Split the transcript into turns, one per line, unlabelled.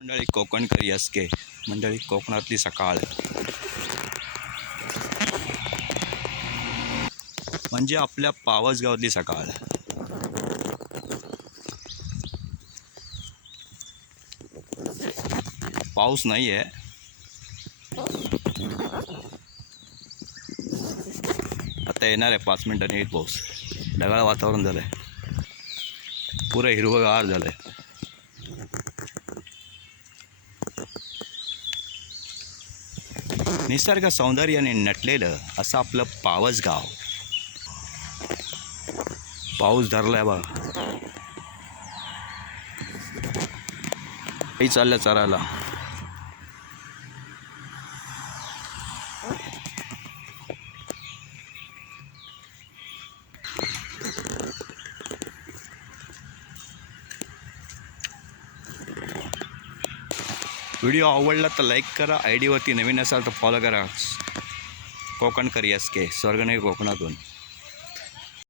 मंडळी कोकणकरी असके. मंडळी कोकणातली सकाळ. म्हणजे आपल्या पावसगावातली सकाळ. पाऊस नाही आहे आता येणार आहे पाच मिनिटांनी येईल पाऊस. ढगाळ वातावरण झालं आहे पुरं हिरवंगार झालं आहे निसर्ग सौंदर्याने नटलेलं असं आपलं पावस गाव. पाऊस धरलाय बा काही चालल्या चरायला. व्हिडिओ आवडला तर लाईक करा आय डीवरती नवीन असाल तर फॉलो करा. कोकणकर एस के स्वर्गने कोकणातून.